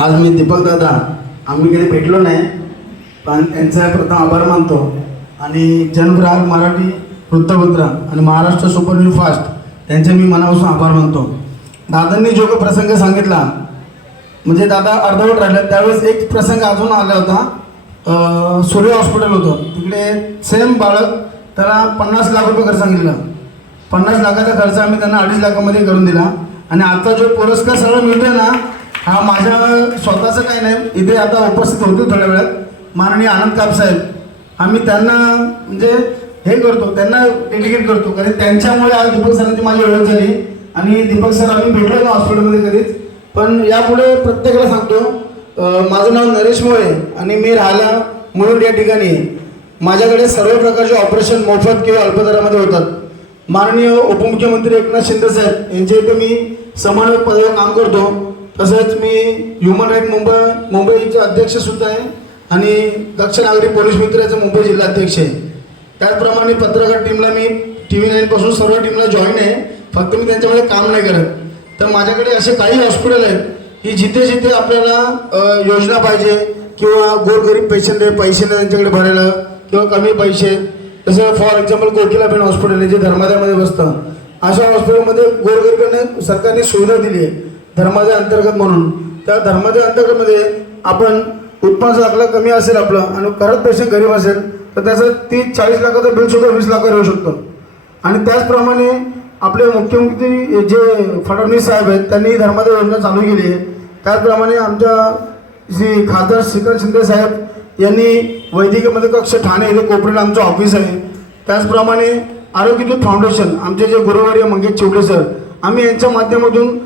आज मी दीपक दादा आम्ही कधी भेटलो नाही, पण त्यांचा प्रथम आभार मानतो आणि जनग्राहक मराठी वृत्तपत्र आणि महाराष्ट्र सुपरफास्ट त्यांचे मी मनापासून आभार मानतो. दादांनी जो काही प्रसंग सांगितला, म्हणजे दादा अर्धवट राहिला त्यावेळेस एक प्रसंग अजून आला होता. सूर्य हॉस्पिटल होतं तिकडे, सेम बाळक, त्याला 50 लाख रुपये खर्च सांगितला. 50 लाखाचा खर्च आम्ही त्यांना 2.5 लाखामध्ये करून दिला. आणि आता जो पुरस्कार सगळं मिळतोय ना, हा माझ्या स्वतःचं काही नाही, इथे आता उपस्थित होतो थोड्या वेळात माननीय आनंद कापसाहेब, आम्ही त्यांना म्हणजे हे करतो, त्यांना डेडिकेट करतो, कारण त्यांच्यामुळे आज दीपक सरांची माझी ओळख झाली. आणि दीपक सर आम्ही भेटलो ना हॉस्पिटलमध्ये कधीच, पण यापुढे प्रत्येकाला सांगतो, माझं नाव नरेश मोळे आणि मी राहायला म्हणून या ठिकाणी आहे. माझ्याकडे सर्व प्रकारचे ऑपरेशन मोफत किंवा अल्पदरामध्ये होतात. माननीय उपमुख्यमंत्री एकनाथ शिंदे साहेब यांच्या इथे मी समन्वयक पदावर काम करतो. तसंच मी ह्युमन राईट मुंबईचे अध्यक्षसुद्धा आहे आणि दक्ष नागरी पोलीस मित्राचे मुंबई जिल्हा अध्यक्ष आहे. त्याचप्रमाणे पत्रकार टीमला मी TV9 पासून सर्व टीमला जॉईन आहे, फक्त मी त्यांच्यामध्ये काम नाही करत. तर माझ्याकडे असे काही हॉस्पिटल आहेत की जिथे जिथे आपल्याला योजना पाहिजे किंवा गोरगरीब पैसे नाही त्यांच्याकडे भरायला किंवा कमी पैसे, जसं फॉर एक्झाम्पल कोकिलाबेन हॉस्पिटल आहे जे धर्मादायामध्ये बसतं, अशा हॉस्पिटलमध्ये गोरगरिबांना सरकारने सुविधा दिली आहे धर्मादाय अंतर्गत म्हणून. त्या धर्मादाय अंतर्गतमध्ये आपण उत्पन्न दाखला कमी असेल आपलं आणि खरंच पेशंट गरीब असेल तर त्याचं 30-40 लाखाचं बिल सुद्धा 20 लाखावर येऊ शकतं. आणि त्याचप्रमाणे आपले मुख्यमंत्री जे फडणवीस साहेब आहेत त्यांनी धर्मादाय योजना चालू केली आहे. त्याचप्रमाणे आमच्या श्री खासदार श्रीकांत शिंदे साहेब यांनी वैद्यकीय कक्ष ठाणे येथे कोपऱ्याला आमचं ऑफिस आहे. त्याचप्रमाणे आरोग्यदूत फाउंडेशन आमचे जे गुरुवर्य मंगेश चिवडे सर, आम्ही यांच्या माध्यमातून